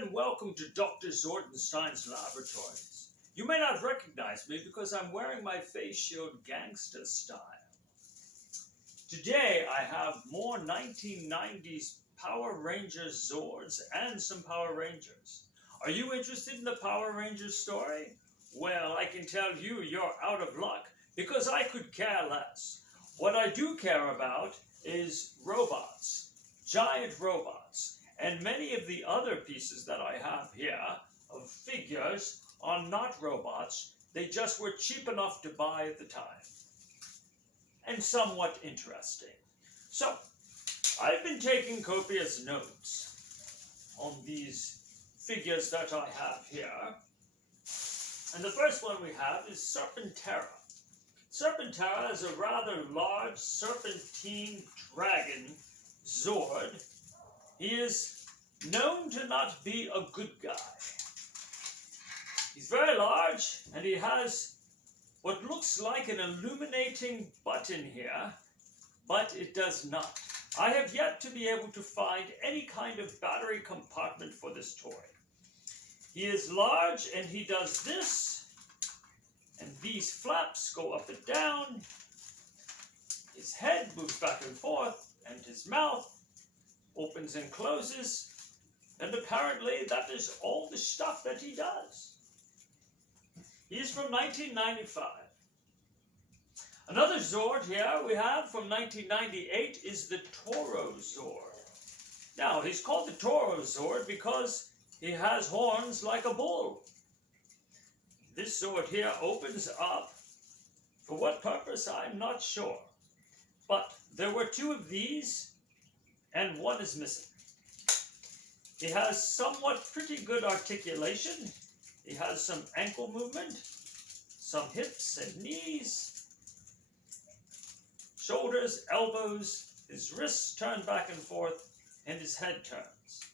and welcome to Dr. Zordenstein's laboratories. You may not recognize me because I'm wearing my face shield gangster style. Today I have more 1990s Power Rangers Zords and some Power Rangers. Are you interested in the Power Rangers story? Well, I can tell you you're out of luck because I could care less. What I do care about is robots, giant robots. And many of the other pieces that I have here of figures are not robots. They just were cheap enough to buy at the time. And somewhat interesting. So, I've been taking copious notes on these figures that I have here. And the first one we have is Serpentera. Serpentera is a rather large serpentine dragon Zord. He is known to not be a good guy. He's very large, and he has what looks like an illuminating button here, but it does not. I have yet to be able to find any kind of battery compartment for this toy. He is large, and he does this, and these flaps go up and down. His head moves back and forth, and his mouth opens and closes, and apparently that is all the stuff that he does. He is from 1995. Another Zord here we have from 1998 is the Torosaur. Now, he's called the Torosaur because he has horns like a bull. This Zord here opens up. For what purpose, I'm not sure. But there were two of these, and one is missing. He has somewhat pretty good articulation. He has some ankle movement, some hips and knees, shoulders, elbows, his wrists turn back and forth, and his head turns.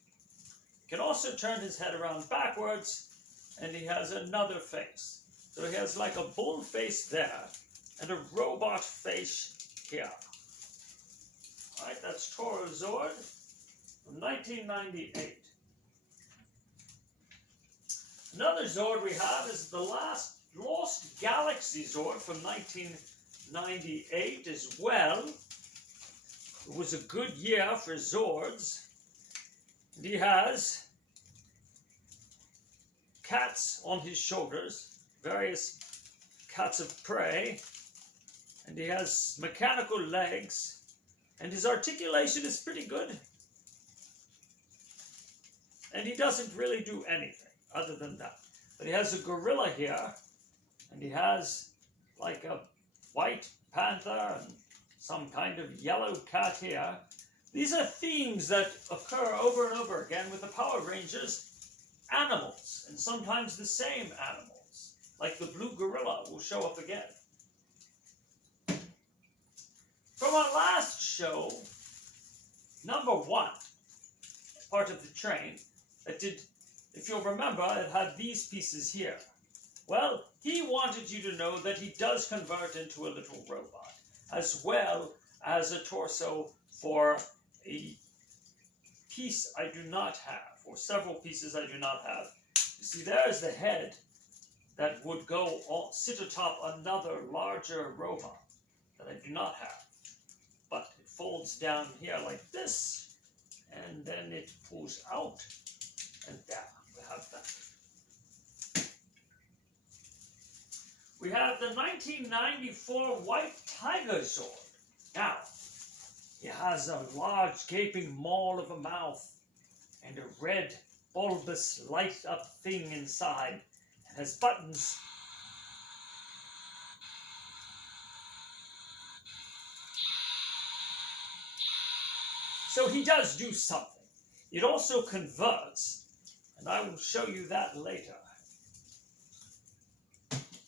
He can also turn his head around backwards, and he has another face. So he has like a bull face there, and a robot face here. Alright, that's Torosaur from 1998. Another Zord we have is the Lost Galaxy Zord from 1998 as well. It was a good year for Zords. And he has cats on his shoulders, various cats of prey, and he has mechanical legs. And his articulation is pretty good. And he doesn't really do anything other than that. But he has a gorilla here. And he has like a white panther and some kind of yellow cat here. These are themes that occur over and over again with the Power Rangers. Animals. And sometimes the same animals. Like the blue gorilla will show up again. From our last show, number 1, part of the train, that did, if you'll remember, it had these pieces here. Well, he wanted you to know that he does convert into a little robot, as well as a torso for a piece I do not have, or several pieces I do not have. You see, there's the head that would go sit atop another larger robot that I do not have. But it folds down here like this, and then it pulls out, and there we have that. We have the 1994 White Tiger Zord. Now, he has a large gaping maw of a mouth, and a red, bulbous, light-up thing inside, and has buttons. So he does do something. It also converts, and I will show you that later.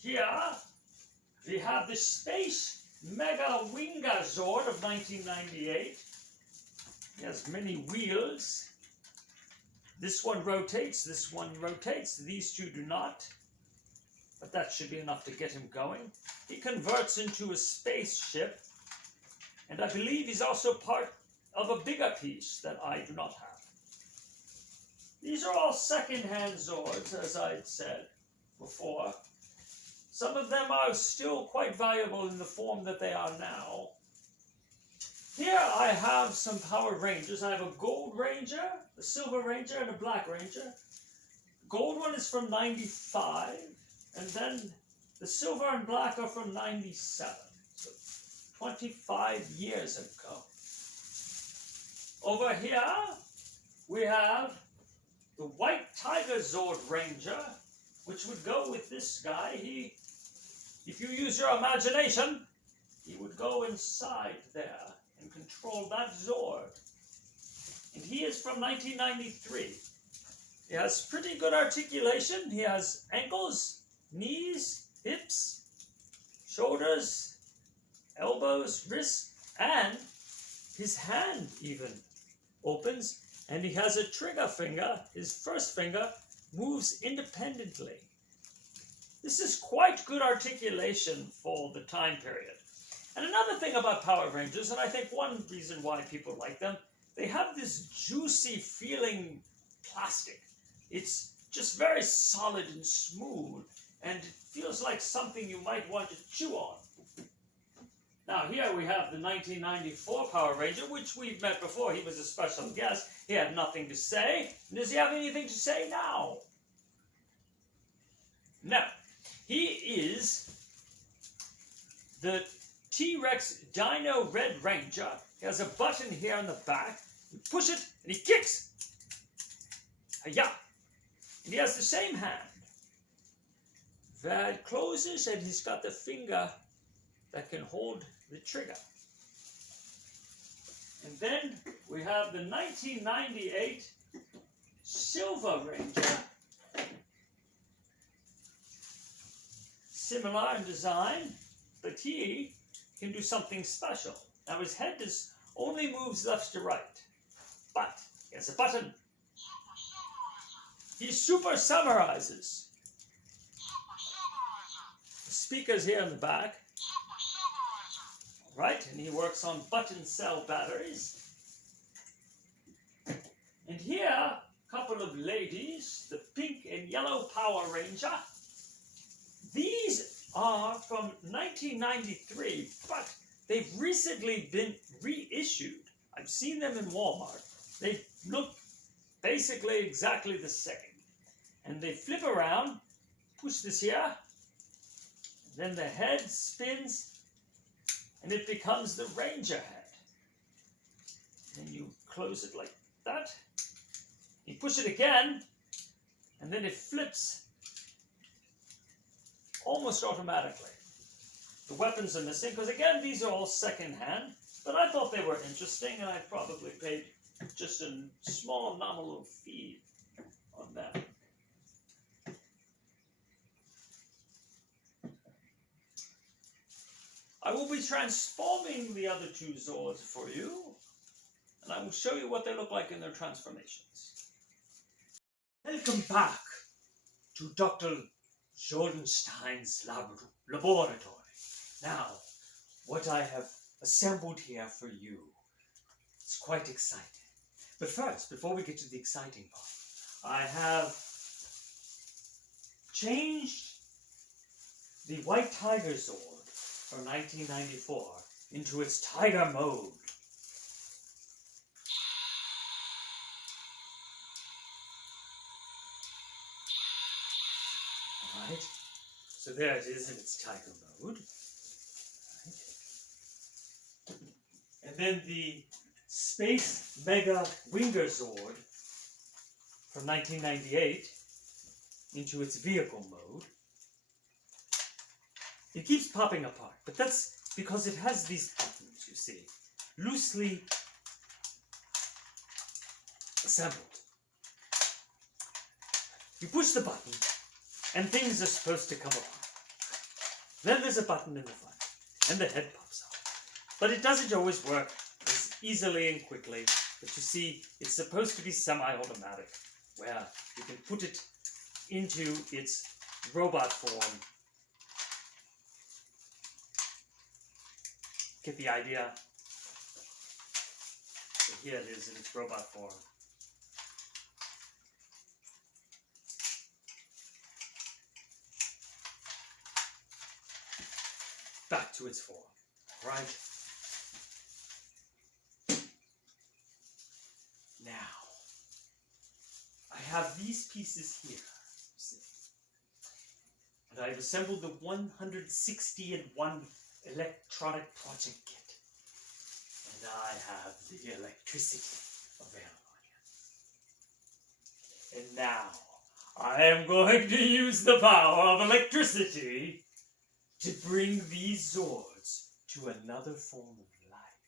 Here, we have the Space Megazord of 1998. He has many wheels. This one rotates, this one rotates. These two do not. But that should be enough to get him going. He converts into a spaceship, and I believe he's also part of a bigger piece that I do not have. These are all second-hand Zords, as I had said before. Some of them are still quite valuable in the form that they are now. Here I have some Power Rangers. I have a Gold Ranger, a Silver Ranger, and a Black Ranger. The gold one is from 95, and then the Silver and Black are from 97. So 25 years ago. Over here, we have the White Tiger Zord Ranger, which would go with this guy. If you use your imagination, he would go inside there and control that Zord. And he is from 1993. He has pretty good articulation. He has ankles, knees, hips, shoulders, elbows, wrists, and his hand even opens, and he has a trigger finger. His first finger moves independently. This is quite good articulation for the time period. And another thing about Power Rangers, and I think one reason why people like them, they have this juicy feeling plastic. It's just very solid and smooth, and it feels like something you might want to chew on. Now here we have the 1994 Power Ranger, which we've met before. He was a special guest. He had nothing to say. Does he have anything to say now? No. He is the T-Rex Dino Red Ranger. He has a button here on the back. You push it, and he kicks. Hi-ya! And he has the same hand. That closes, and he's got the finger that can hold the trigger. And then we have the 1998 Silver Ranger. Similar in design, but he can do something special. Now his head only moves left to right, but he has a button. He super summarizes. The speaker's here in the back. Right, and he works on button cell batteries. And here, a couple of ladies, the pink and yellow Power Ranger. These are from 1993, but they've recently been reissued. I've seen them in Walmart. They look basically exactly the same. And they flip around, push this here, then the head spins, and it becomes the Ranger head. And you close it like that. You push it again, and then it flips almost automatically. The weapons are missing, because again, these are all second-hand, but I thought they were interesting, and I probably paid just a small nominal fee on them. I will be transforming the other two Zords for you, and I will show you what they look like in their transformations. Welcome back to Dr. Zordenstein's laboratory. Now, what I have assembled here for you is quite exciting. But first, before we get to the exciting part, I have changed the White Tiger Zord from 1994 into its Tiger mode. Alright, so there it is in its Tiger mode. Right. And then the Space Mega Megazord from 1998 into its vehicle mode. It keeps popping apart, but that's because it has these buttons, you see, loosely assembled. You push the button, and things are supposed to come apart. Then there's a button in the front, and the head pops out. But it doesn't always work as easily and quickly. But you see, it's supposed to be semi-automatic, where you can put it into its robot form. Get the idea? So here it is in its robot form. back to its form. Right? Now, I have these pieces here, you see. And I've assembled the 160-in-1 electronic project kit. And I have the electricity available here. And now, I am going to use the power of electricity to bring these Zords to another form of life.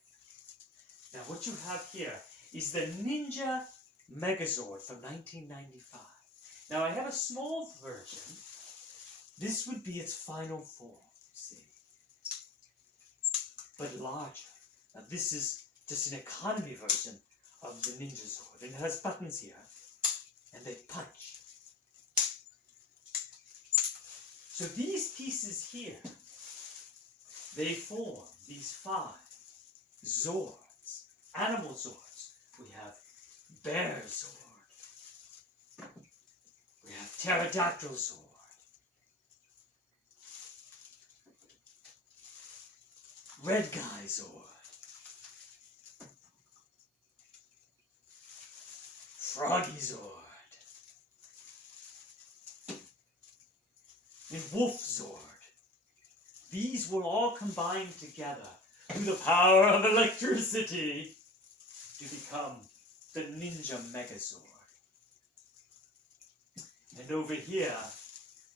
Now, what you have here is the Ninja Megazord from 1995. Now, I have a small version. This would be its final form, see? But larger. Now, this is just an economy version of the Ninja Zord. And it has buttons here, and they punch. So these pieces here, they form these 5 Zords, animal Zords. We have Bear Zord. We have Pterodactyl Zord. Red Guy Zord. Froggy Zord. And Wolf Zord. These will all combine together through the power of electricity to become the Ninja Megazord. And over here,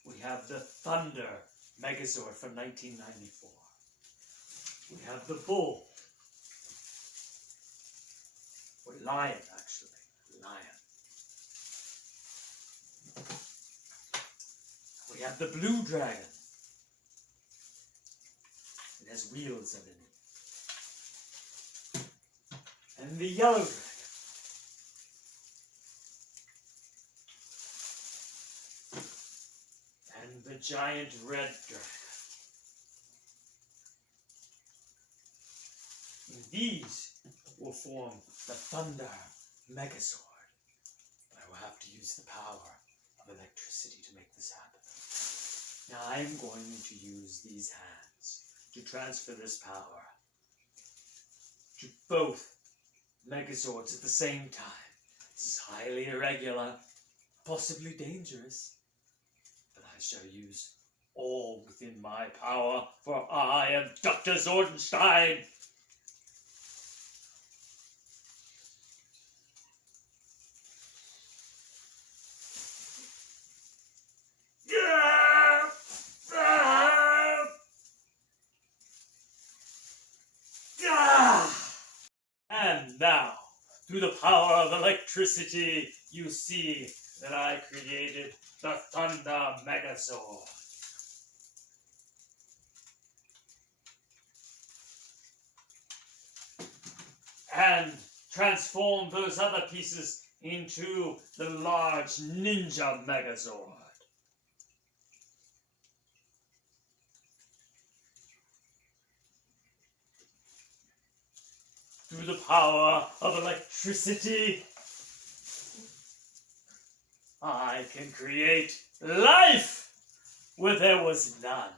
we have the Thunder Megazord from 1994. We have the Bull, or Lion, actually, Lion. We have the Blue Dragon. It has wheels underneath. And the Yellow Dragon. And the Giant Red Dragon. And these will form the Thunder Megazord. But I will have to use the power of electricity to make this happen. Now I'm going to use these hands to transfer this power to both Megazords at the same time. This is highly irregular, possibly dangerous, but I shall use all within my power, for I am Dr. Zordenstein. And now, through the power of electricity, you see that I created the Thunder Megazord. And transform those other pieces into the large Ninja Megazord. Through the power of electricity, I can create life where there was none.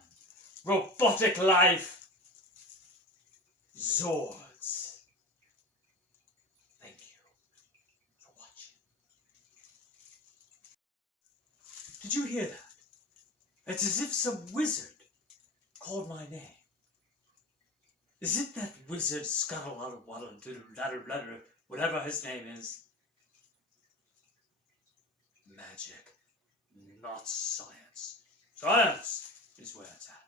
Robotic life. Zords. Thank you for watching. Did you hear that? It's as if some wizard called my name. Is it that wizard whatever his name is? Magic, not science. Science is where it's at.